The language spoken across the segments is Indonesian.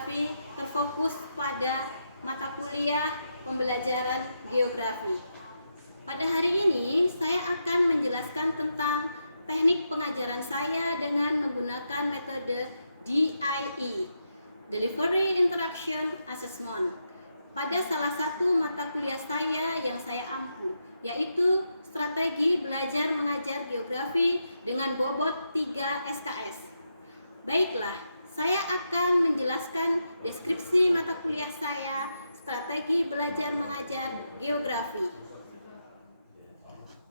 geografi terfokus pada mata kuliah pembelajaran geografi. Pada hari ini saya akan menjelaskan tentang teknik pengajaran saya dengan menggunakan metode DIE, Delivery Interaction Assessment, pada salah satu mata kuliah saya yang saya ampu, yaitu Strategi Belajar Mengajar Geografi dengan bobot 3 SKS. Baiklah, saya akan menjelaskan deskripsi mata kuliah saya, Strategi Belajar Mengajar Geografi.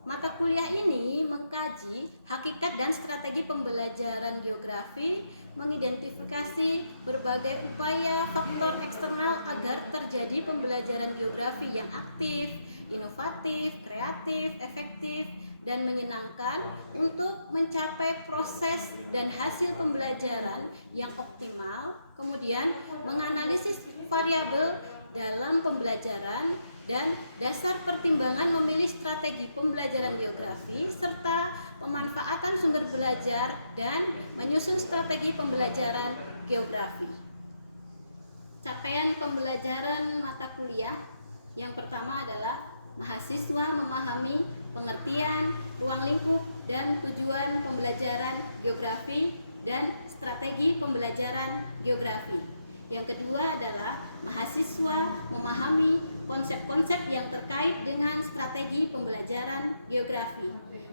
Mata kuliah ini mengkaji hakikat dan strategi pembelajaran geografi, mengidentifikasi berbagai upaya faktor eksternal agar terjadi pembelajaran geografi yang aktif, inovatif, kreatif, efektif, dan menyenangkan untuk mencapai proses dan hasil pembelajaran yang optimal, kemudian menganalisis variabel dalam pembelajaran dan dasar pertimbangan memilih strategi pembelajaran geografi serta pemanfaatan sumber belajar dan menyusun strategi pembelajaran geografi. Capaian pembelajaran mata kuliah yang pertama adalah mahasiswa memahami pengertian, ruang lingkup, dan tujuan pembelajaran geografi dan strategi pembelajaran geografi. Yang kedua adalah mahasiswa memahami konsep-konsep yang terkait dengan strategi pembelajaran geografi.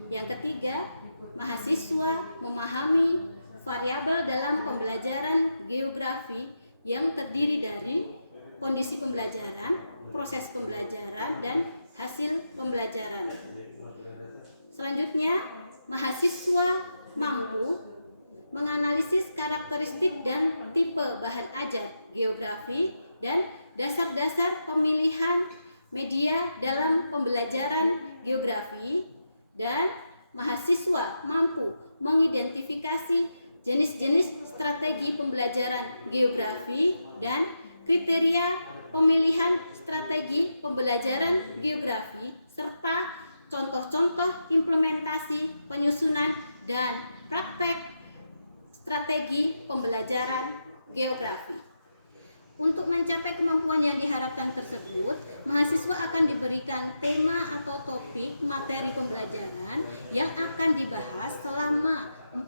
Yang ketiga, mahasiswa memahami variabel dalam pembelajaran geografi yang terdiri dari kondisi pembelajaran, proses pembelajaran, dan hasil pembelajaran. Selanjutnya, mahasiswa mampu menganalisis karakteristik dan tipe bahan ajar geografi dan dasar-dasar pemilihan media dalam pembelajaran geografi, dan mahasiswa mampu mengidentifikasi jenis-jenis strategi pembelajaran geografi dan kriteria pemilihan strategi pembelajaran geografi serta contoh-contoh implementasi, penyusunan, dan praktek strategi pembelajaran geografi. Untuk mencapai kemampuan yang diharapkan tersebut, mahasiswa akan diberikan tema atau topik materi pembelajaran yang akan dibahas selama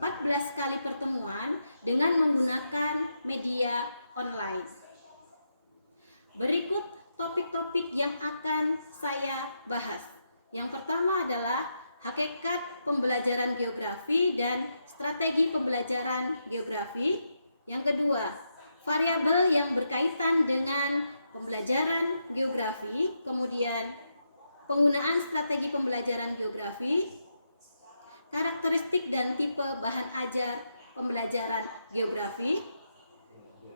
14 kali pertemuan dengan menggunakan media online. Berikut topik-topik yang akan saya bahas. Yang pertama adalah hakikat pembelajaran geografi dan strategi pembelajaran geografi. Yang kedua, variabel yang berkaitan dengan pembelajaran geografi. Kemudian, penggunaan strategi pembelajaran geografi, karakteristik dan tipe bahan ajar pembelajaran geografi,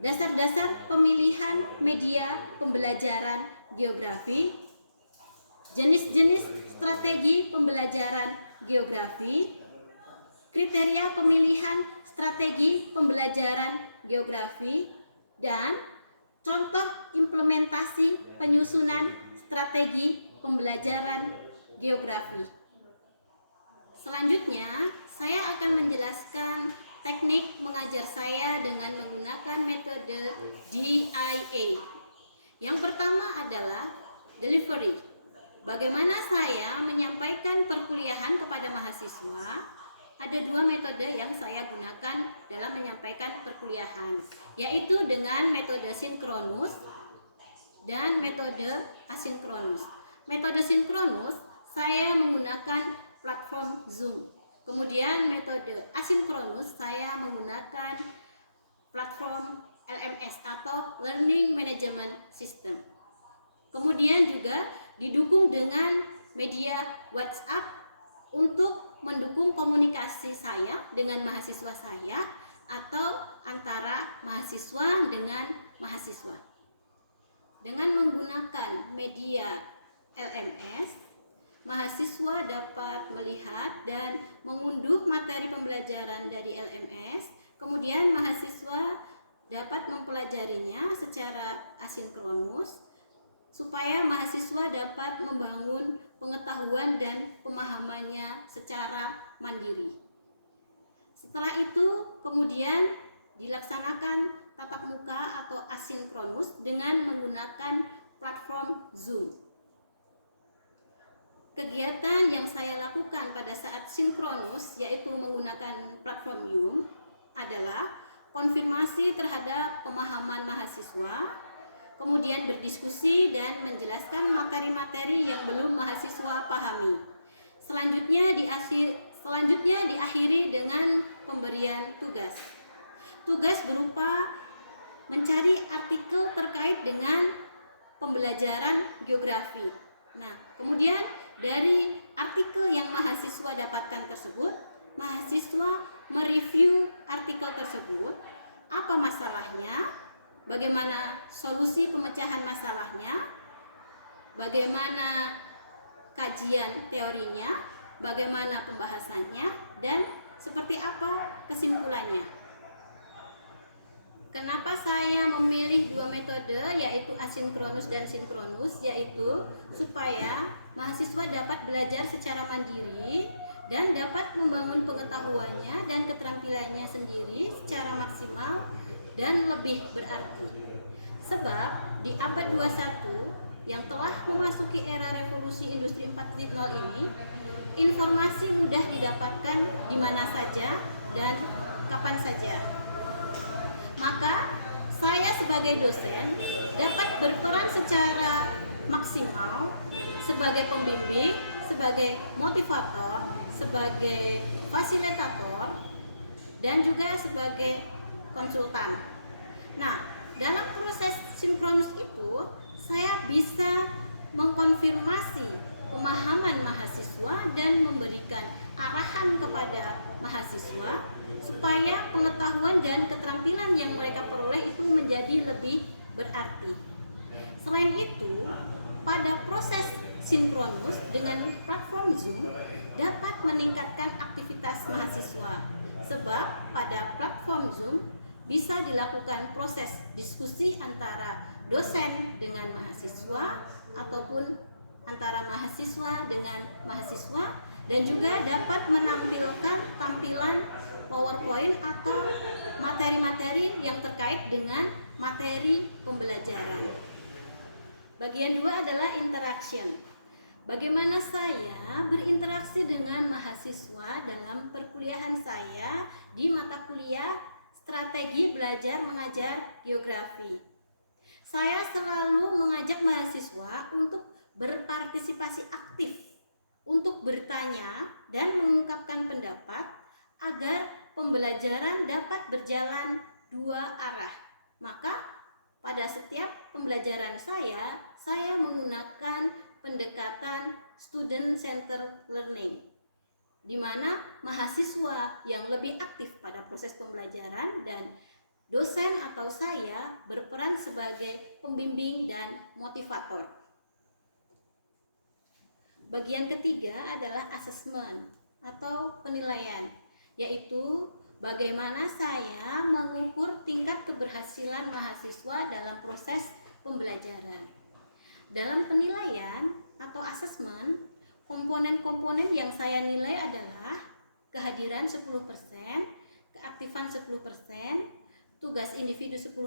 dasar-dasar pemilihan media pembelajaran geografi, jenis-jenis strategi pembelajaran geografi, kriteria pemilihan strategi pembelajaran geografi, dan contoh implementasi penyusunan strategi pembelajaran geografi. Selanjutnya, saya akan menjelaskan teknik mengajar saya dengan menggunakan metode DIE. Yang pertama adalah delivery. Bagaimana saya menyampaikan perkuliahan kepada mahasiswa? Ada dua metode yang saya gunakan dalam menyampaikan perkuliahan, yaitu dengan metode sinkronus dan metode asinkronus. Metode sinkronus saya menggunakan platform Zoom. Kemudian metode asinkronus saya menggunakan platform LMS atau Learning Management System. Kemudian juga didukung dengan media WhatsApp untuk mendukung komunikasi saya dengan mahasiswa saya atau antara mahasiswa dengan mahasiswa. Dengan menggunakan media LMS, mahasiswa dapat melihat dan mengunduh materi pembelajaran dari LMS. Kemudian mahasiswa dapat mempelajarinya secara asinkronus supaya mahasiswa dapat membangun pengetahuan dan pemahamannya secara mandiri. Setelah itu kemudian dilaksanakan tatap muka atau menggunakan platform Zoom. Kegiatan yang saya lakukan pada saat sinkronus, yaitu menggunakan platform Zoom, adalah konfirmasi terhadap pemahaman mahasiswa, kemudian berdiskusi dan menjelaskan materi-materi yang belum mahasiswa pahami. Selanjutnya diakhiri dengan pemberian tugas. Tugas berupa mencari artikel terkait dengan pembelajaran geografi. Nah, kemudian dari artikel yang mahasiswa dapatkan tersebut, mahasiswa mereview artikel tersebut, apa masalahnya, bagaimana solusi pemecahan masalahnya, bagaimana kajian teorinya, bagaimana pembahasannya, dan seperti apa kesimpulannya. Kenapa saya memilih dua metode, yaitu asinkronus dan sinkronus, yaitu supaya mahasiswa dapat belajar secara mandiri dan dapat membangun pengetahuannya dan keterampilannya sendiri secara maksimal dan lebih berarti. Sebab di abad 21 yang telah memasuki era revolusi industri 4.0 ini, informasi mudah didapatkan di mana saja dan kapan saja. Maka saya sebagai dosen dapat berperan secara maksimal sebagai pembimbing, sebagai motivator, sebagai fasilitator, dan juga sebagai konsultan. Nah, dalam proses sinkronus itu saya bisa mengkonfirmasi pemahaman mahasiswa dan memberikan arahan kepada mahasiswa supaya pengetahuan dan keterampilan yang mereka peroleh itu menjadi lebih berarti. Selain itu, pada proses sinkronus dengan platform Zoom dapat meningkatkan aktivitas mahasiswa, sebab pada platform Zoom bisa dilakukan proses diskusi antara dosen dengan mahasiswa ataupun antara mahasiswa dengan mahasiswa, dan juga dapat menampilkan tampilan PowerPoint atau materi-materi yang terkait dengan materi pembelajaran. Bagian 2 adalah interaction. Bagaimana saya berinteraksi dengan mahasiswa dalam perkuliahan saya di mata kuliah Strategi Belajar Mengajar Geografi. Saya selalu mengajak mahasiswa untuk berpartisipasi aktif, untuk bertanya dan mengungkapkan pendapat agar pembelajaran dapat berjalan dua arah. Maka pada setiap pembelajaran saya menggunakan pendekatan student centered learning, di mana mahasiswa yang lebih aktif pada proses pembelajaran dan dosen atau saya berperan sebagai pembimbing dan motivator. Bagian ketiga adalah assessment atau penilaian, yaitu bagaimana saya mengukur tingkat keberhasilan mahasiswa dalam proses pembelajaran. Dalam penilaian atau assessment, komponen-komponen yang saya nilai adalah kehadiran 10%, keaktifan 10%, tugas individu 10%,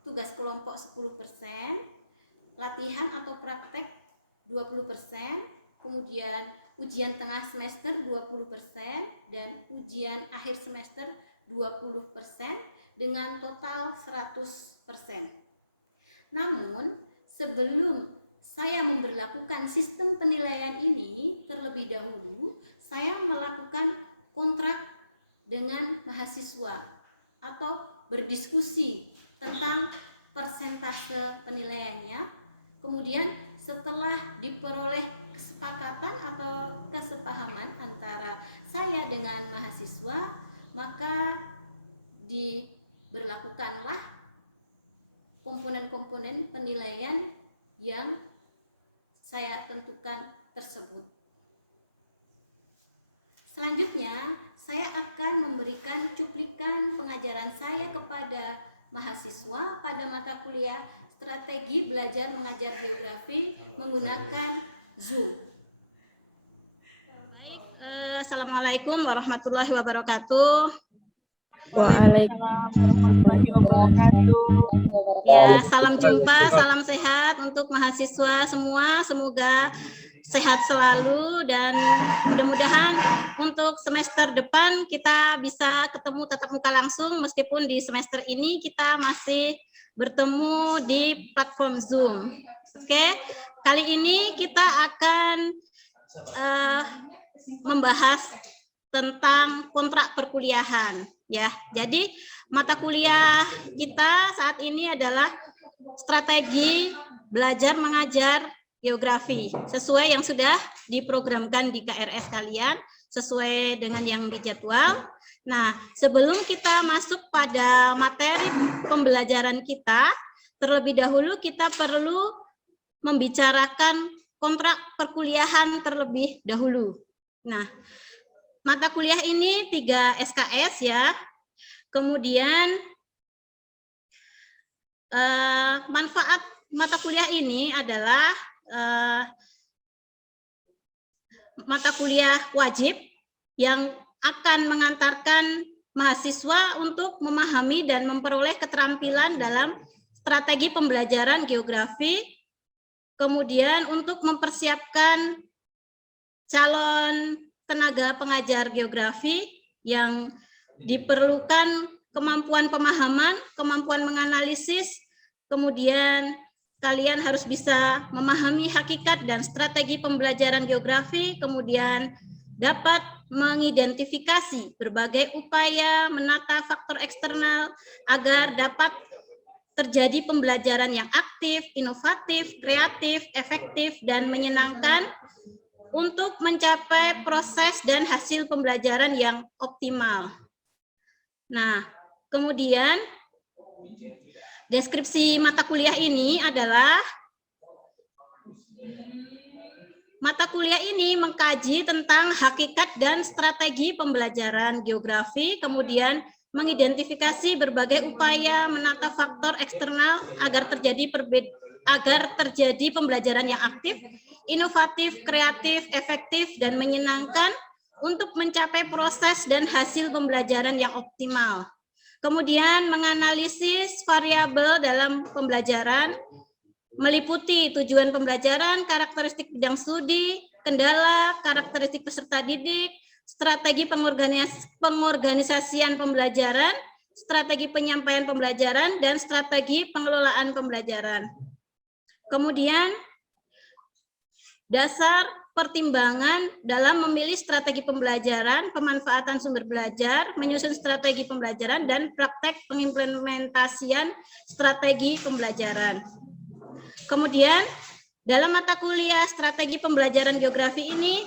tugas kelompok 10%, latihan atau praktek 20%, kemudian ujian tengah semester 20% dan ujian akhir semester 20% dengan total 100%. Namun, sebelum saya memberlakukan sistem penilaian ini, terlebih dahulu saya melakukan kontrak dengan mahasiswa atau berdiskusi tentang persentase penilaiannya. Kemudian setelah diperoleh kesepakatan atau kesepahaman antara saya dengan mahasiswa, maka diberlakukanlah komponen-komponen penilaian yang saya tentukan tersebut. Selanjutnya, saya akan memberikan cuplikan pengajaran saya kepada mahasiswa pada mata kuliah Strategi Belajar Mengajar Geografi menggunakan Zoom. Baik, Assalamualaikum warahmatullahi wabarakatuh. Waalaikumsalam warahmatullahi wabarakatuh. Ya, salam jumpa, salam sehat untuk mahasiswa semua. Semoga sehat selalu dan mudah-mudahan untuk semester depan kita bisa ketemu tatap muka langsung meskipun di semester ini kita masih bertemu di platform Zoom. Oke, kali ini kita akan membahas tentang kontrak perkuliahan ya. Jadi mata kuliah kita saat ini adalah strategi belajar mengajar geografi sesuai yang sudah diprogramkan di KRS kalian, sesuai dengan yang dijadwal. Nah, sebelum kita masuk pada materi pembelajaran kita, terlebih dahulu kita perlu membicarakan kontrak perkuliahan terlebih dahulu. Nah, mata kuliah ini 3 SKS ya. Kemudian manfaat mata kuliah ini adalah mata kuliah wajib yang akan mengantarkan mahasiswa untuk memahami dan memperoleh keterampilan dalam strategi pembelajaran geografi, kemudian untuk mempersiapkan calon tenaga pengajar geografi yang diperlukan kemampuan pemahaman, kemampuan menganalisis, kemudian kalian harus bisa memahami hakikat dan strategi pembelajaran geografi, kemudian dapat mengidentifikasi berbagai upaya menata faktor eksternal agar dapat terjadi pembelajaran yang aktif, inovatif, kreatif, efektif, dan menyenangkan untuk mencapai proses dan hasil pembelajaran yang optimal. Nah, kemudian deskripsi mata kuliah ini adalah mata kuliah ini mengkaji tentang hakikat dan strategi pembelajaran geografi, kemudian mengidentifikasi berbagai upaya menata faktor eksternal agar terjadi pembelajaran yang aktif, inovatif, kreatif, efektif, dan menyenangkan untuk mencapai proses dan hasil pembelajaran yang optimal. Kemudian menganalisis variabel dalam pembelajaran, meliputi tujuan pembelajaran, karakteristik bidang studi, kendala, karakteristik peserta didik, strategi pengorganisasian pembelajaran, strategi penyampaian pembelajaran, dan strategi pengelolaan pembelajaran. Kemudian dasar pertimbangan dalam memilih strategi pembelajaran, pemanfaatan sumber belajar, menyusun strategi pembelajaran, dan praktek pengimplementasian strategi pembelajaran. Kemudian, dalam mata kuliah strategi pembelajaran geografi ini,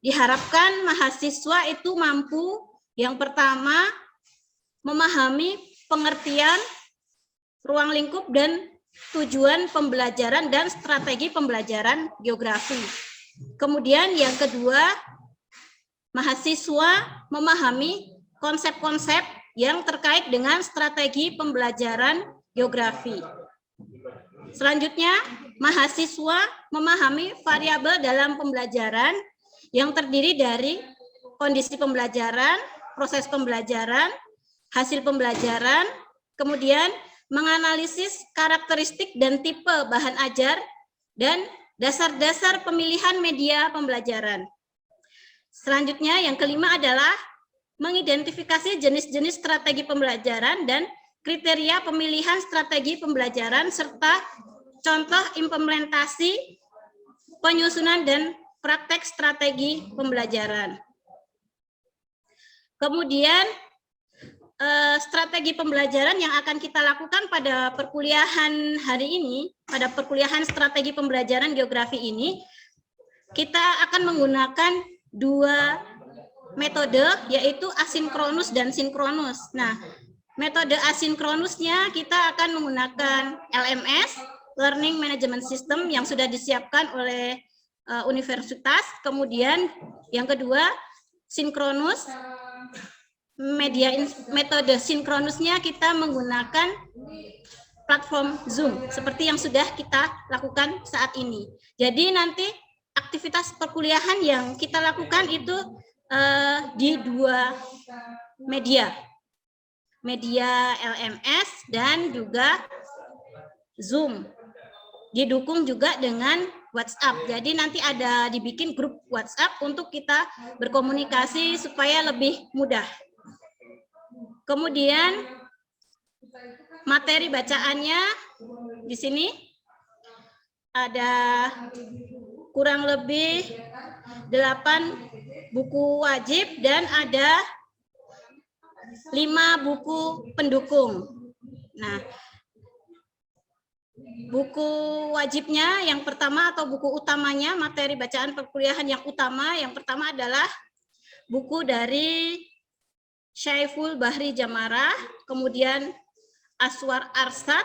diharapkan mahasiswa itu mampu, yang pertama, memahami pengertian, ruang lingkup, dan tujuan pembelajaran dan strategi pembelajaran geografi. Kemudian yang kedua, mahasiswa memahami konsep-konsep yang terkait dengan strategi pembelajaran geografi. Selanjutnya, mahasiswa memahami variabel dalam pembelajaran yang terdiri dari kondisi pembelajaran, proses pembelajaran, hasil pembelajaran, kemudian menganalisis karakteristik dan tipe bahan ajar, dan dasar-dasar pemilihan media pembelajaran. Selanjutnya, yang kelima adalah mengidentifikasi jenis-jenis strategi pembelajaran dan kriteria pemilihan strategi pembelajaran, serta contoh implementasi, penyusunan, dan praktek strategi pembelajaran. Kemudian, strategi pembelajaran yang akan kita lakukan pada perkuliahan hari ini, pada perkuliahan strategi pembelajaran geografi ini, kita akan menggunakan 2 metode, yaitu asinkronus dan sinkronus. Nah, metode asinkronusnya kita akan menggunakan LMS, Learning Management System, yang sudah disiapkan oleh universitas. Kemudian yang kedua, sinkronus. Metode sinkronusnya kita menggunakan platform Zoom seperti yang sudah kita lakukan saat ini. Jadi nanti aktivitas perkuliahan yang kita lakukan itu di 2 media. media LMS dan juga Zoom. Didukung juga dengan WhatsApp. Jadi nanti ada dibikin grup WhatsApp untuk kita berkomunikasi supaya lebih mudah. Kemudian materi bacaannya di sini ada kurang lebih 8 buku wajib dan ada 5 buku pendukung. Nah, buku wajibnya yang pertama atau buku utamanya, materi bacaan perkuliahan yang utama, yang pertama adalah buku dari Syaiful Bahri Jamarah, kemudian Aswar Arsad,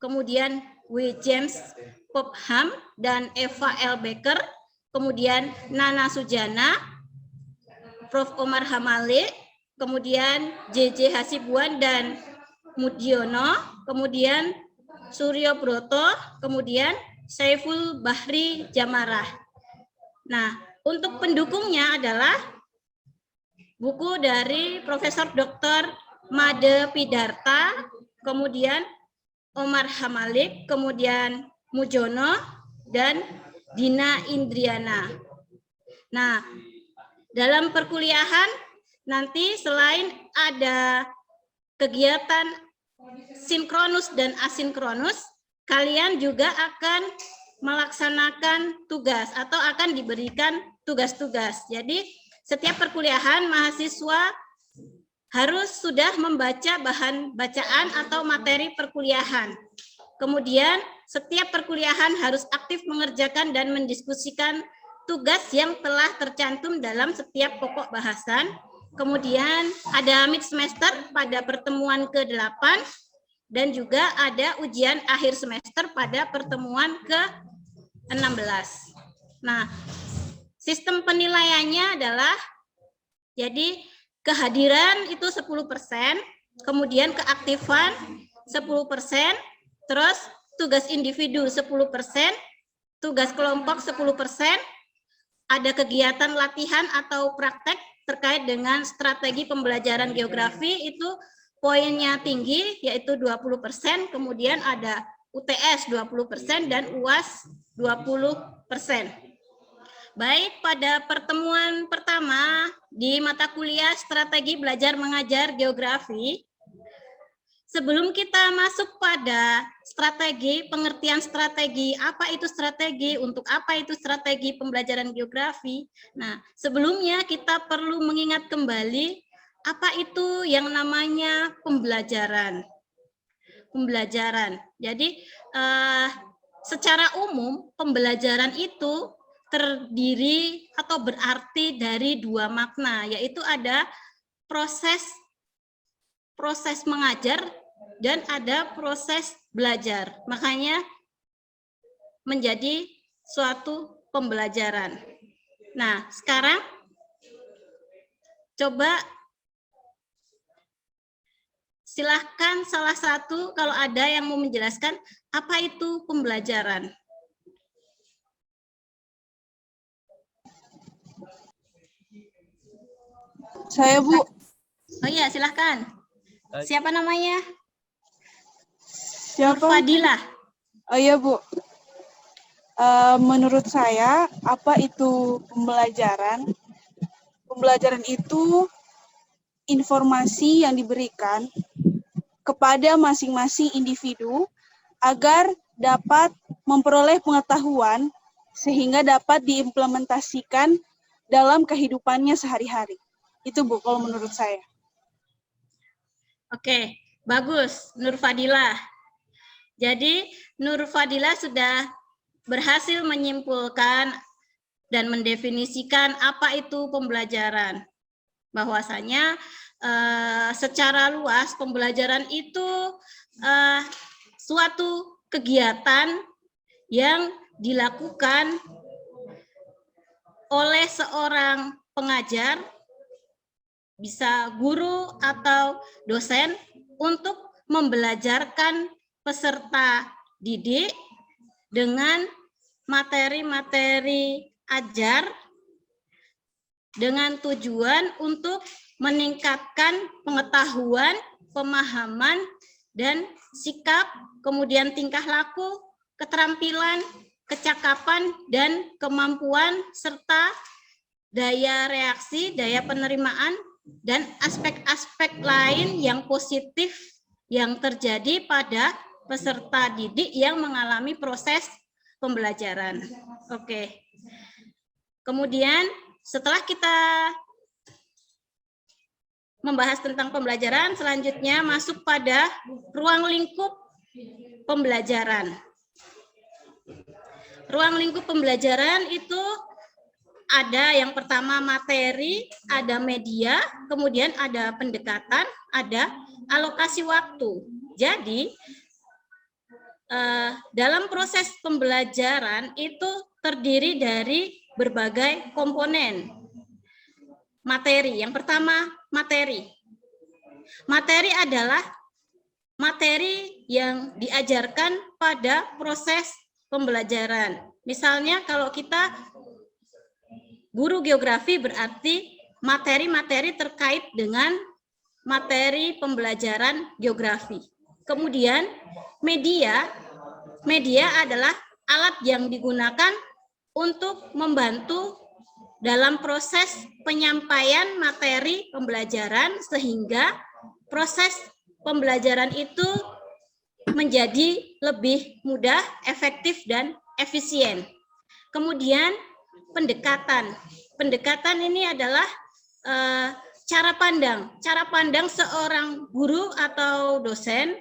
kemudian W. James Popham dan Eva L. Baker, kemudian Nana Sujana, Prof. Omar Hamale, kemudian J.J. Hasibuan dan Mudiono, kemudian Suryo Broto, kemudian Syaiful Bahri Jamarah. Nah, untuk pendukungnya adalah buku dari Profesor Dr. Made Pidarta, kemudian Omar Hamalik, kemudian Mujono, dan Dina Indriana. Nah, dalam perkuliahan nanti selain ada kegiatan sinkronus dan asinkronus, kalian juga akan melaksanakan tugas atau akan diberikan tugas-tugas. Jadi setiap perkuliahan mahasiswa harus sudah membaca bahan bacaan atau materi perkuliahan. Kemudian setiap perkuliahan harus aktif mengerjakan dan mendiskusikan tugas yang telah tercantum dalam setiap pokok bahasan. Kemudian ada mid semester pada pertemuan ke-8 dan juga ada ujian akhir semester pada pertemuan ke-16. Nah, sistem penilaiannya adalah jadi kehadiran itu 10%, kemudian keaktifan 10%, terus tugas individu 10%, tugas kelompok 10%, ada kegiatan latihan atau praktek terkait dengan strategi pembelajaran geografi itu poinnya tinggi yaitu 20%, kemudian ada UTS 20% dan UAS 20%. Baik, pada pertemuan pertama di mata kuliah strategi belajar mengajar geografi, sebelum kita masuk pada strategi, pengertian strategi, apa itu strategi, untuk apa itu strategi pembelajaran geografi. Nah, sebelumnya kita perlu mengingat kembali apa itu yang namanya pembelajaran. Pembelajaran. Jadi, secara umum pembelajaran itu terdiri atau berarti dari 2 makna, yaitu ada proses mengajar dan ada proses belajar. Makanya menjadi suatu pembelajaran. Nah, sekarang coba silahkan salah satu kalau ada yang mau menjelaskan apa itu pembelajaran. Saya, Bu. Oh iya, silahkan. Siapa namanya? Siapa? Fadilah. Oh iya, Bu. Menurut saya, apa itu pembelajaran? Pembelajaran itu informasi yang diberikan kepada masing-masing individu agar dapat memperoleh pengetahuan sehingga dapat diimplementasikan dalam kehidupannya sehari-hari. Itu, Bu, kalau menurut saya. Oke, bagus, Nur Fadilah. Jadi, Nur Fadilah sudah berhasil menyimpulkan dan mendefinisikan apa itu pembelajaran. Bahwasanya secara luas pembelajaran itu suatu kegiatan yang dilakukan oleh seorang pengajar, bisa guru atau dosen, untuk membelajarkan peserta didik dengan materi-materi ajar dengan tujuan untuk meningkatkan pengetahuan pemahaman dan sikap, kemudian tingkah laku, keterampilan, kecakapan, dan kemampuan, serta daya reaksi, daya penerimaan, dan aspek-aspek lain yang positif yang terjadi pada peserta didik yang mengalami proses pembelajaran. Oke. Kemudian setelah kita membahas tentang pembelajaran, selanjutnya masuk pada ruang lingkup pembelajaran. Ruang lingkup pembelajaran itu ada yang pertama materi, ada media, kemudian ada pendekatan, ada alokasi waktu. Jadi, dalam proses pembelajaran itu terdiri dari berbagai komponen. Materi, yang pertama materi. Materi adalah materi yang diajarkan pada proses pembelajaran. Misalnya kalau kita guru geografi berarti materi-materi terkait dengan materi pembelajaran geografi. Kemudian media adalah alat yang digunakan untuk membantu dalam proses penyampaian materi pembelajaran sehingga proses pembelajaran itu menjadi lebih mudah, efektif, dan efisien. Kemudian pendekatan. Pendekatan ini adalah cara pandang seorang guru atau dosen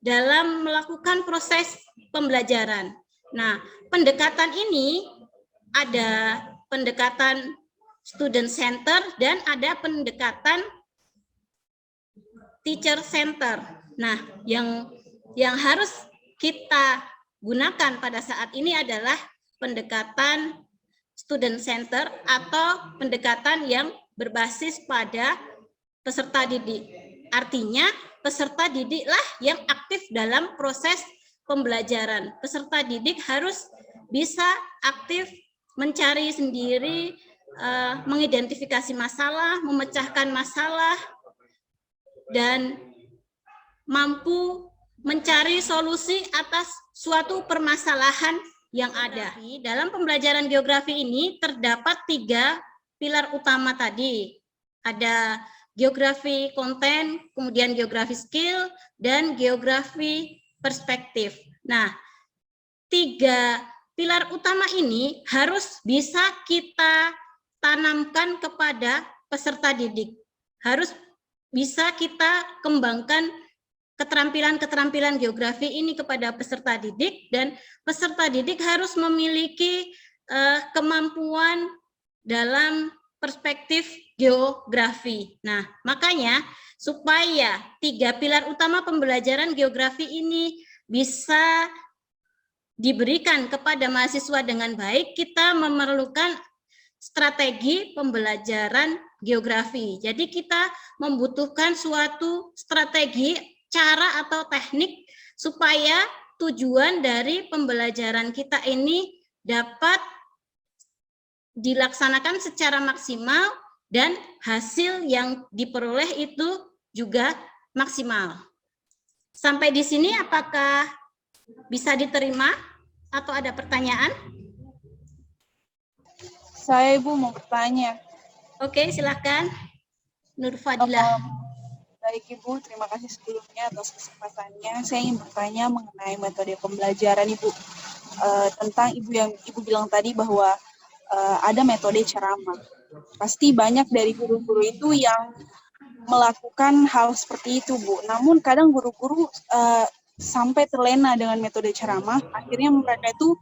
dalam melakukan proses pembelajaran. Nah, pendekatan ini ada pendekatan student center dan ada pendekatan teacher center. Nah, yang harus kita gunakan pada saat ini adalah pendekatan student center atau pendekatan yang berbasis pada peserta didik. Artinya, peserta didiklah yang aktif dalam proses pembelajaran. Peserta didik harus bisa aktif mencari sendiri, mengidentifikasi masalah, memecahkan masalah, dan mampu mencari solusi atas suatu permasalahan yang ada. Dalam pembelajaran geografi ini terdapat 3 pilar utama tadi. Ada geografi konten, kemudian geografi skill, dan geografi perspektif. Nah, 3 pilar utama ini harus bisa kita tanamkan kepada peserta didik. Harus bisa kita kembangkan keterampilan-keterampilan geografi ini kepada peserta didik, dan peserta didik harus memiliki kemampuan dalam perspektif geografi. Nah, makanya supaya 3 pilar utama pembelajaran geografi ini bisa diberikan kepada mahasiswa dengan baik, kita memerlukan strategi pembelajaran geografi. Jadi kita membutuhkan suatu strategi, cara atau teknik supaya tujuan dari pembelajaran kita ini dapat dilaksanakan secara maksimal dan hasil yang diperoleh itu juga maksimal. Sampai di sini apakah bisa diterima atau ada pertanyaan? Saya Ibu mau bertanya. Oke, silakan. Nur Fadilah. Baik Ibu, terima kasih sebelumnya atas kesempatannya. Saya ingin bertanya mengenai metode pembelajaran Ibu. Tentang Ibu bilang tadi bahwa ada metode ceramah. Pasti banyak dari guru-guru itu yang melakukan hal seperti itu, Bu. Namun kadang guru-guru sampai terlena dengan metode ceramah, akhirnya mereka itu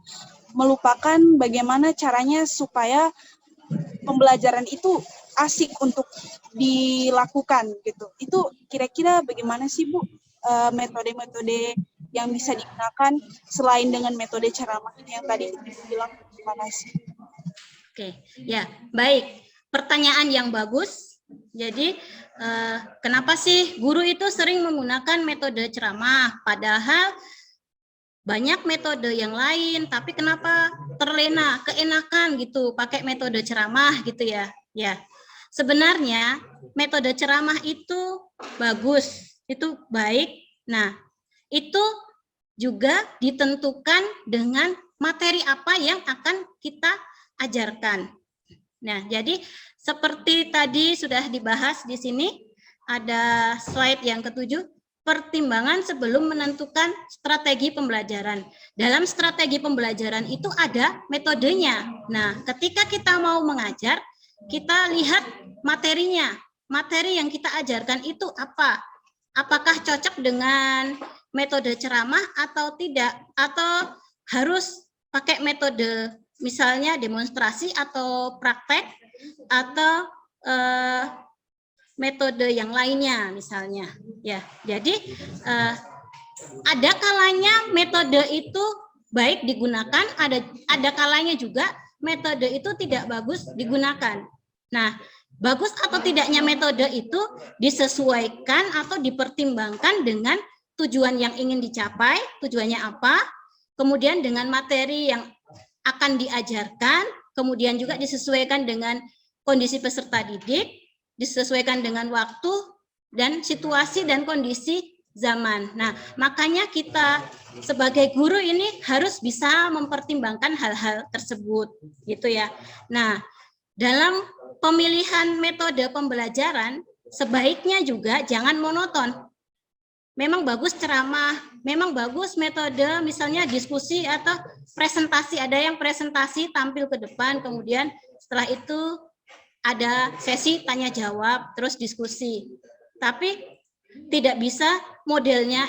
melupakan bagaimana caranya supaya pembelajaran itu asik untuk dilakukan gitu. Itu kira-kira bagaimana sih Bu metode-metode yang bisa digunakan selain dengan metode ceramah yang tadi bilang? Terima kasih. Oke, ya baik. Pertanyaan yang bagus. Jadi kenapa sih guru itu sering menggunakan metode ceramah? Padahal banyak metode yang lain, tapi kenapa terlena, keenakan gitu, pakai metode ceramah gitu ya? Ya, sebenarnya metode ceramah itu bagus, itu baik. Nah, itu juga ditentukan dengan materi apa yang akan kita ajarkan. Nah, jadi seperti tadi sudah dibahas di sini, ada slide yang ketujuh, pertimbangan sebelum menentukan strategi pembelajaran. Dalam strategi pembelajaran itu ada metodenya. Nah, ketika kita mau mengajar, kita lihat materinya. Materi yang kita ajarkan itu apa? Apakah cocok dengan metode ceramah atau tidak? Atau harus pakai metode misalnya demonstrasi atau praktek atau metode yang lainnya misalnya ya. Jadi ada kalanya metode itu baik digunakan, ada kalanya juga metode itu tidak bagus digunakan. Nah, bagus atau tidaknya metode itu disesuaikan atau dipertimbangkan dengan tujuan yang ingin dicapai, tujuannya apa, kemudian dengan materi yang akan diajarkan, kemudian juga disesuaikan dengan kondisi peserta didik, disesuaikan dengan waktu dan situasi dan kondisi zaman. Nah, makanya kita sebagai guru ini harus bisa mempertimbangkan hal-hal tersebut, gitu ya. Nah, dalam pemilihan metode pembelajaran, sebaiknya juga jangan monoton. Memang bagus ceramah, memang bagus metode misalnya diskusi atau presentasi. Ada yang presentasi tampil ke depan, kemudian setelah itu ada sesi tanya jawab, terus diskusi. Tapi tidak bisa modelnya,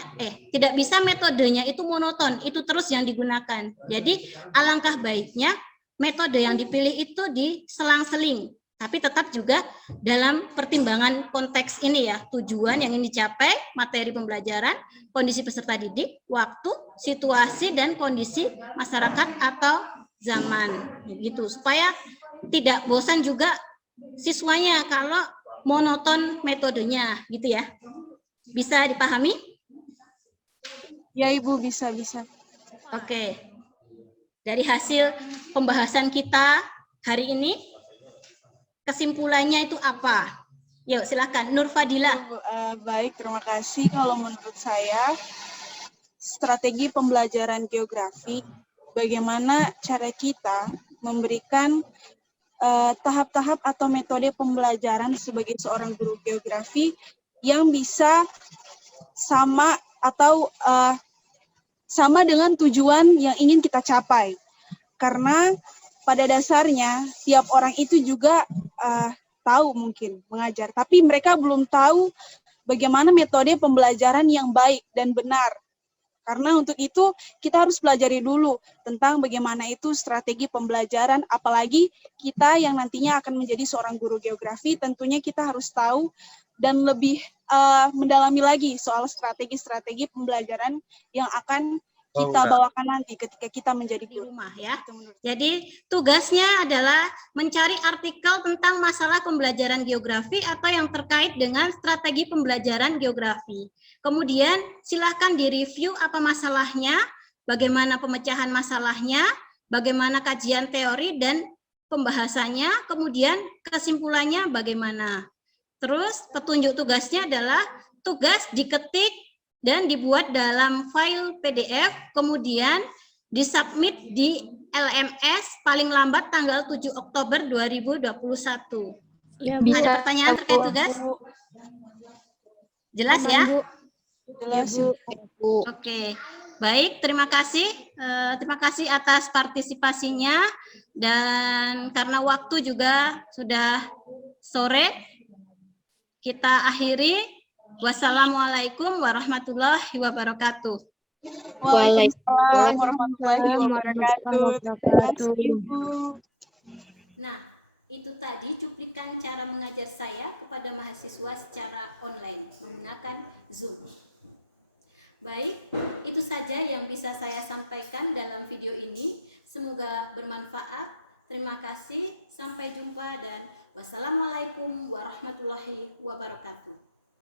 tidak bisa metodenya itu monoton, itu terus yang digunakan. Jadi alangkah baiknya metode yang dipilih itu diselang-seling, tapi tetap juga dalam pertimbangan konteks ini ya, tujuan yang ingin dicapai, materi pembelajaran, kondisi peserta didik, waktu, situasi, dan kondisi masyarakat atau zaman. Gitu, supaya tidak bosan juga siswanya kalau monoton metodenya, gitu ya. Bisa dipahami? Ya Ibu, bisa. Oke. Dari hasil pembahasan kita hari ini, kesimpulannya itu apa? Yuk, silakan Nur Fadila. Baik, terima kasih. Kalau menurut saya, strategi pembelajaran geografi, bagaimana cara kita memberikan tahap-tahap atau metode pembelajaran sebagai seorang guru geografi yang bisa sama atau sama dengan tujuan yang ingin kita capai. Karena pada dasarnya tiap orang itu juga tahu mungkin mengajar, tapi mereka belum tahu bagaimana metode pembelajaran yang baik dan benar. Karena untuk itu kita harus pelajari dulu tentang bagaimana itu strategi pembelajaran, apalagi kita yang nantinya akan menjadi seorang guru geografi, tentunya kita harus tahu dan lebih mendalami lagi soal strategi-strategi pembelajaran yang akan kita bawakan nanti ketika kita menjadi di guru. Rumah ya. Jadi tugasnya adalah mencari artikel tentang masalah pembelajaran geografi atau yang terkait dengan strategi pembelajaran geografi. Kemudian silahkan direview apa masalahnya, bagaimana pemecahan masalahnya, bagaimana kajian teori dan pembahasannya, kemudian kesimpulannya bagaimana. Terus petunjuk tugasnya adalah tugas diketik dan dibuat dalam file PDF, kemudian disubmit di LMS paling lambat tanggal 7 Oktober 2021. Ya, Ada pertanyaan terkait tugas? Jelas ya? Jelas, Bu. Oke, baik, terima kasih. Terima kasih atas partisipasinya, dan karena waktu juga sudah sore, kita akhiri. Wassalamualaikum warahmatullahi wabarakatuh. Waalaikumsalam warahmatullahi wabarakatuh. Terima kasih, Ibu. Nah, itu tadi cuplikan cara mengajar saya kepada mahasiswa secara online menggunakan Zoom. Baik, itu saja yang bisa saya sampaikan dalam video ini. Semoga bermanfaat. Terima kasih, sampai jumpa dan wassalamualaikum warahmatullahi wabarakatuh.